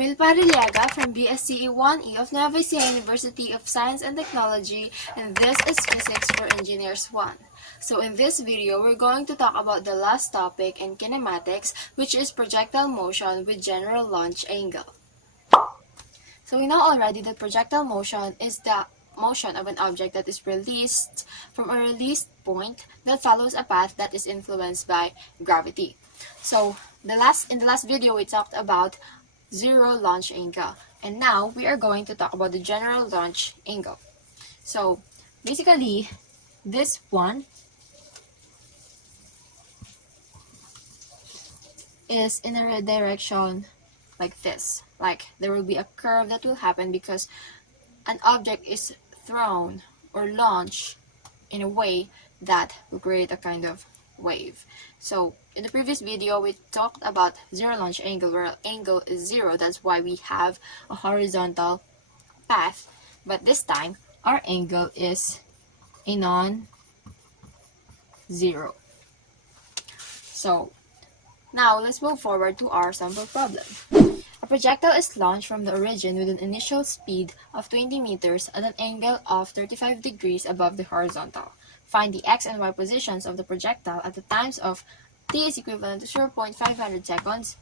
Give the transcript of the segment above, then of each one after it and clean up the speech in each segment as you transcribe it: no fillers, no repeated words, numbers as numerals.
Camille Pajarillaga from BSCE 1E of Nueva University of Science and Technology, and this is Physics for Engineers 1. So in this video, we're going to talk about the last topic in kinematics, which is projectile motion with general launch angle. So we know already that projectile motion is the motion of an object that is released from a released point that follows a path that is influenced by gravity. So in the last video, we talked about zero launch angle, and now we are going to talk about the general launch angle. So basically, this one is in a direction like this. Like there will be a curve that will happen because an object is thrown or launched in a way that will create a kind of wave. So in the previous video, we talked about zero launch angle, where angle is zero. That's why we have a horizontal path. But this time, our angle is a non-zero. So now let's move forward to our sample problem. A projectile is launched from the origin with an initial speed of 20 meters at an angle of 35 degrees above the horizontal. Find the x and y positions of the projectile at the times of t is equivalent to 0.500 seconds,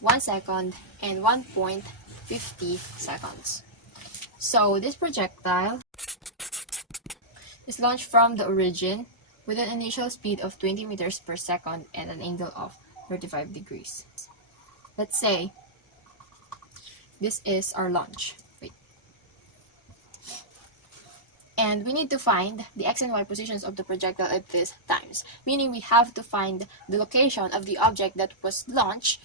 1 second, and 1.50 seconds. So this projectile is launched from the origin with an initial speed of 20 meters per second and an angle of 35 degrees. Let's say this is our launch. And we need to find the x and y positions of the projectile at these times, meaning we have to find the location of the object that was launched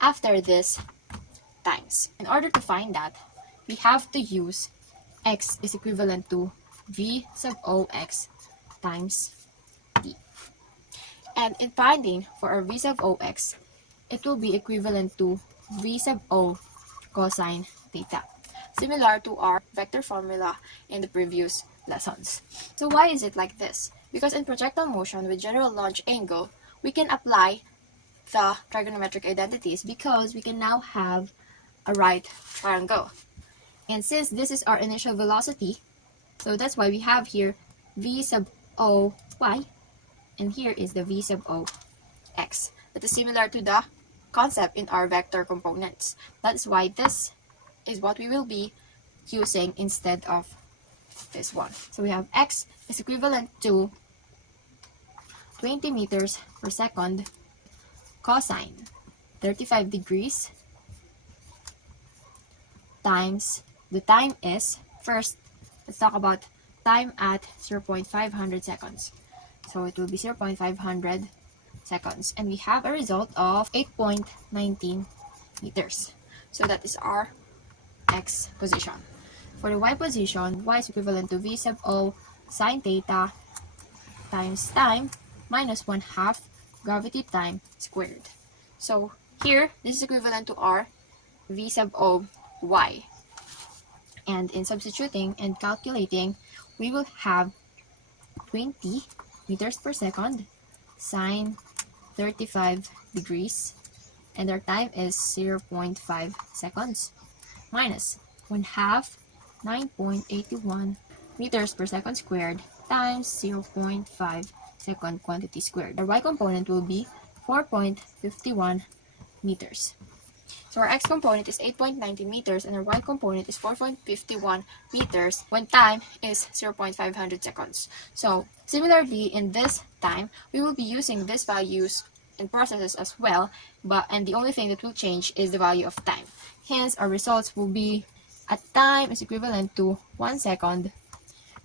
after these times. In order to find that, we have to use x is equivalent to v sub ox times t. And in finding for our v sub ox, it will be equivalent to v sub o cosine theta, similar to our vector formula in the previous lessons. So why is it like this? Because in projectile motion with general launch angle, we can apply the trigonometric identities because we can now have a right triangle. And since this is our initial velocity, so that's why we have here v sub o y, and here is the v sub o x. That is similar to the concept in our vector components. That's why this is what we will be using instead of this one. So we have x is equivalent to 20 meters per second cosine 35 degrees times the time is, first let's talk about time at 0.500 seconds. So it will be 0.500 seconds, and we have a result of 8.19 meters. So that is our x position. For the y position, y is equivalent to v sub o sine theta times time minus 1/2 gravity time squared. So here, this is equivalent to our v sub o y. And in substituting and calculating, we will have 20 meters per second sine 35 degrees, and our time is 0.5 seconds, minus 1/2 9.81 meters per second squared times 0.5 second quantity squared. Our y component will be 4.51 meters. So our x component is 8.90 meters and our y component is 4.51 meters when time is 0.500 seconds. So similarly, in this time, we will be using these values in processes as well, and the only thing that will change is the value of time. Hence, our results will be at time is equivalent to 1 second,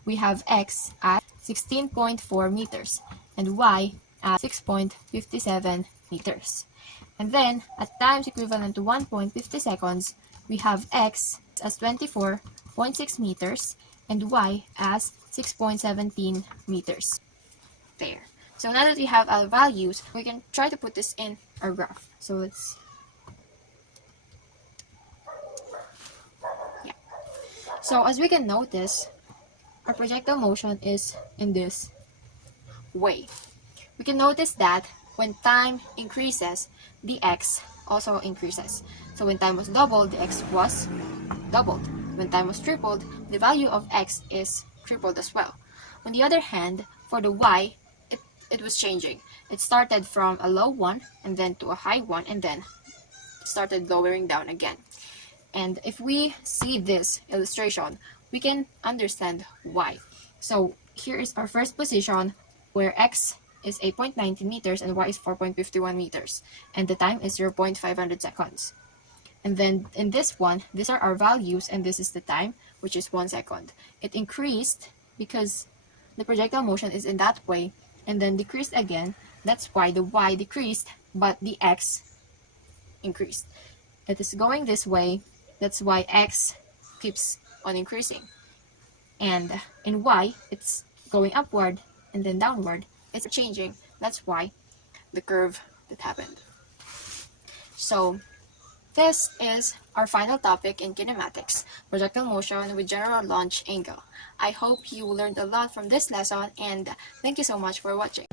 we have x at 16.4 meters and y at 6.57 meters. And then, at times equivalent to 1.50 seconds, we have x as 24.6 meters and y as 6.17 meters. There. So now that we have our values, we can try to put this in our graph. So let's So as we can notice, our projectile motion is in this way. We can notice that when time increases, the x also increases. So when time was doubled, the x was doubled. When time was tripled, the value of x is tripled as well. On the other hand, for the y, it was changing. It started from a low one and then to a high one and then started lowering down again. And if we see this illustration, we can understand why. So here is our first position where x is 8.19 meters and y is 4.51 meters. And the time is 0.500 seconds. And then in this one, these are our values and this is the time, which is 1 second. It increased because the projectile motion is in that way and then decreased again. That's why the y decreased, but the x increased. It is going this way. That's why x keeps on increasing. And in y, it's going upward and then downward. It's changing. That's why the curve that happened. So this is our final topic in kinematics, projectile motion with general launch angle. I hope you learned a lot from this lesson and thank you so much for watching.